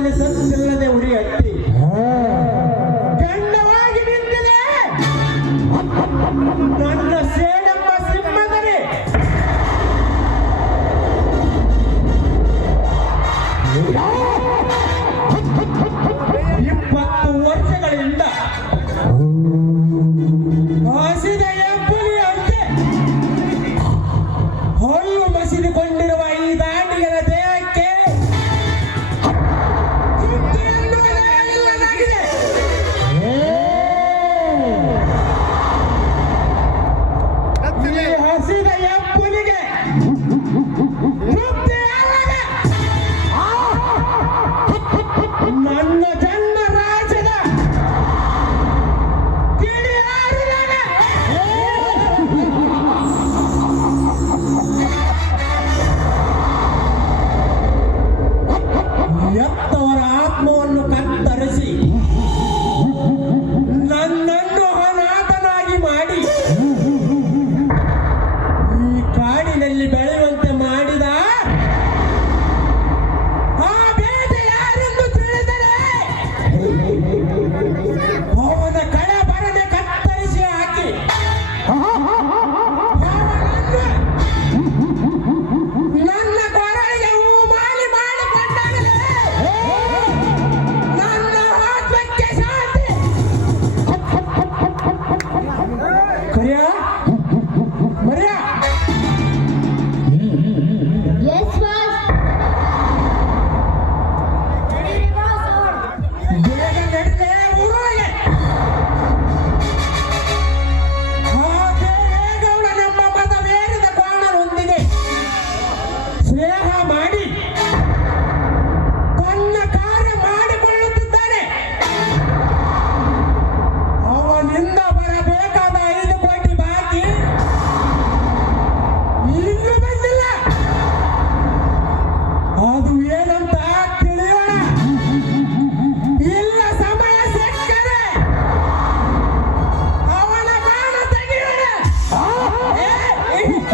ಅಲ್ಲಿ ಸಂದಿಲ್ಲದೆ ಉರಿಯಟ್ಟಿ ซื้อได้แล้ว